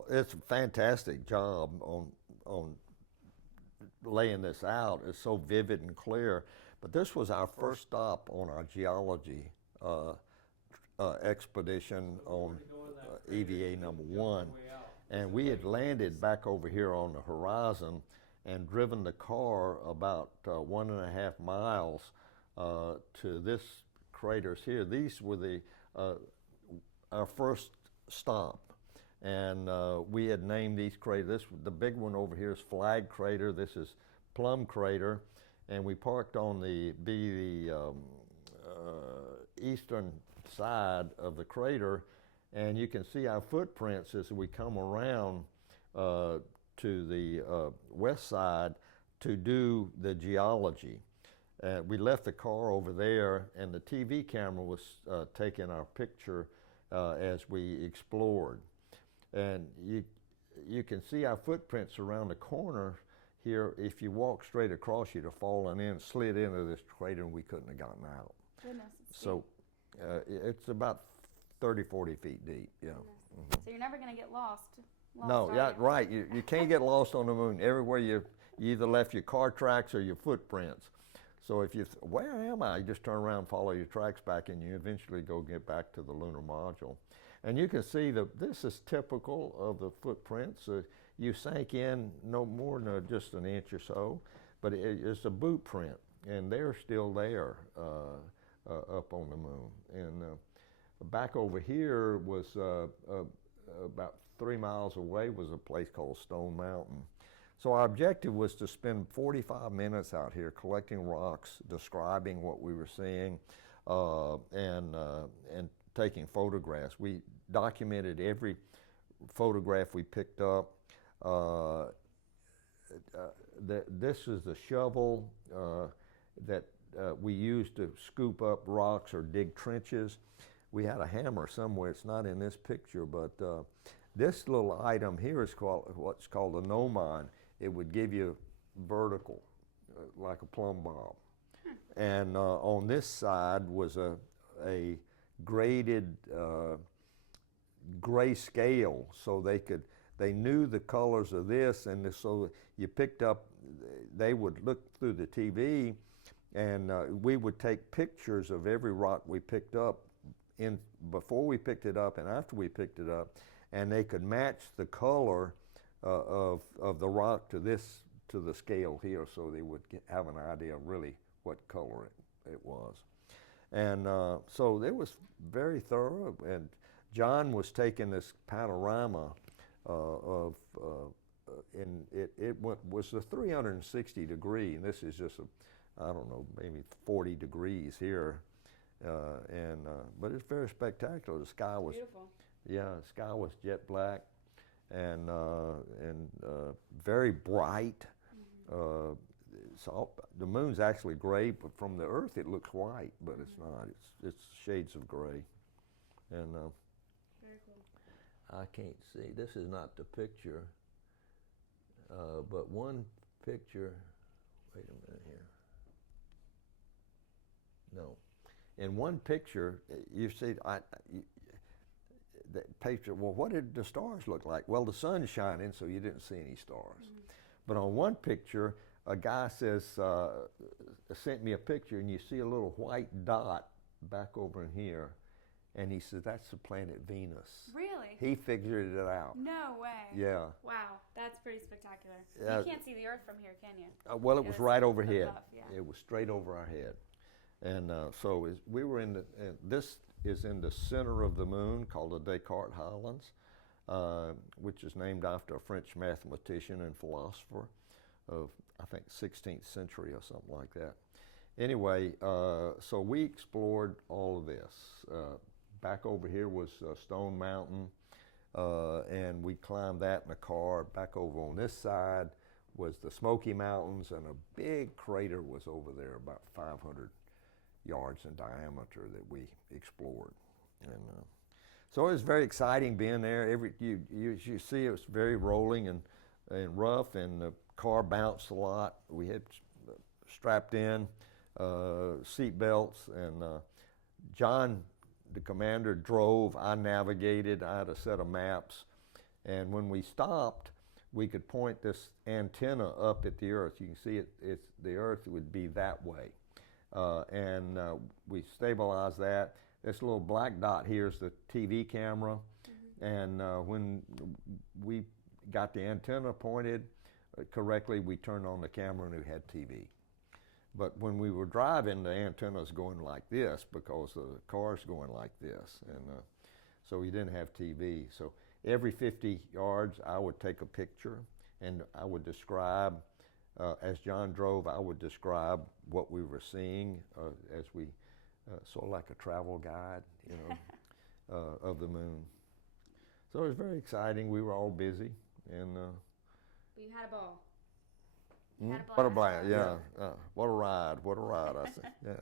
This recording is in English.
Well, it's a fantastic job on laying this out. It's so vivid and clear. But this was our first stop on our geology expedition on EVA number one. And we had landed back over here on the horizon and driven the car about 1.5 miles to this craters here. These were our first stop. And we had named these craters. The big one over here is Flag Crater. This is Plum Crater. And we parked on the eastern side of the crater. And you can see our footprints as we come around to the west side to do the geology. We left the car over there, and the TV camera was taking our picture as we explored. And you can see our footprints around the corner here. If you walk straight across, you'd have fallen in, slid into this crater, and we couldn't have gotten out. Goodness. So it's about 30, 40 feet deep. Yeah. Mm-hmm. So you're never going to get lost. No, yeah, right. You can't get lost on the moon. Everywhere you either left your car tracks or your footprints. So if where am I? You just turn around, follow your tracks back, and you eventually go get back to the lunar module. And you can see that this is typical of the footprints. You sank in no more than just an inch or so, but it's a boot print, and they're still there up on the moon. And back over here was about 3 miles away was a place called Stone Mountain. So our objective was to spend 45 minutes out here collecting rocks, describing what we were seeing, and taking photographs. We documented every photograph we picked up. This is the shovel that we used to scoop up rocks or dig trenches. We had a hammer somewhere. It's not in this picture, but this little item here is what's called a gnomon. It would give you vertical, like a plumb bob. And on this side was a graded gray scale, so they knew the colors of this, and so you picked up, they would look through the TV, and we would take pictures of every rock we picked up before we picked it up and after we picked it up, and they could match the color of the rock to the scale here, so they would have an idea of really what color it was. And so it was very thorough, and John was taking this panorama and it was a 360 degree, and this is just I don't know, maybe 40 degrees here, but it's very spectacular. The sky was beautiful. Yeah, the sky was jet black and very bright. So the moon's actually gray, but from the Earth it looks white, but it's not. It's shades of gray. And very cool. I can't see. This is not the picture, but one picture. Wait a minute here. No, in one picture you see the picture. Well, what did the stars look like? Well, the sun's shining, so you didn't see any stars. Mm-hmm. But on one picture, a guy sent me a picture, and you see a little white dot back over in here, and he said, that's the planet Venus. Really? He figured it out. No way. Yeah. Wow, that's pretty spectacular. You can't see the Earth from here, can you? Well, it was right overhead. Above, yeah. It was straight over our head. And so we were this is in the center of the moon, called the Descartes Highlands, which is named after a French mathematician and philosopher of, I think, 16th century or something like that. Anyway, so we explored all of this. Back over here was Stone Mountain, and we climbed that in a car. Back over on this side was the Smoky Mountains, and a big crater was over there, about 500 yards in diameter, that we explored. And so it was very exciting being there. You see, it was very rolling and rough, and the car bounced a lot. We had strapped in seat belts, and John, the commander, drove. I navigated. I had a set of maps, And when we stopped, we could point this antenna up at the Earth. You can see the Earth would be that way. And we stabilized that. This little black dot here is the TV camera. And when we got the antenna pointed correctly, we turned on the camera and we had TV. But when we were driving, the antenna's going like this because the car's going like this. And so we didn't have TV. So every 50 yards, I would take a picture and I would describe, as John drove, I would describe what we were seeing as we, sort of like a travel guide, you know, of the moon. So it was very exciting. We were all busy, and But you had a ball. what a blast! Yeah, what a ride! What a ride! I say, yeah.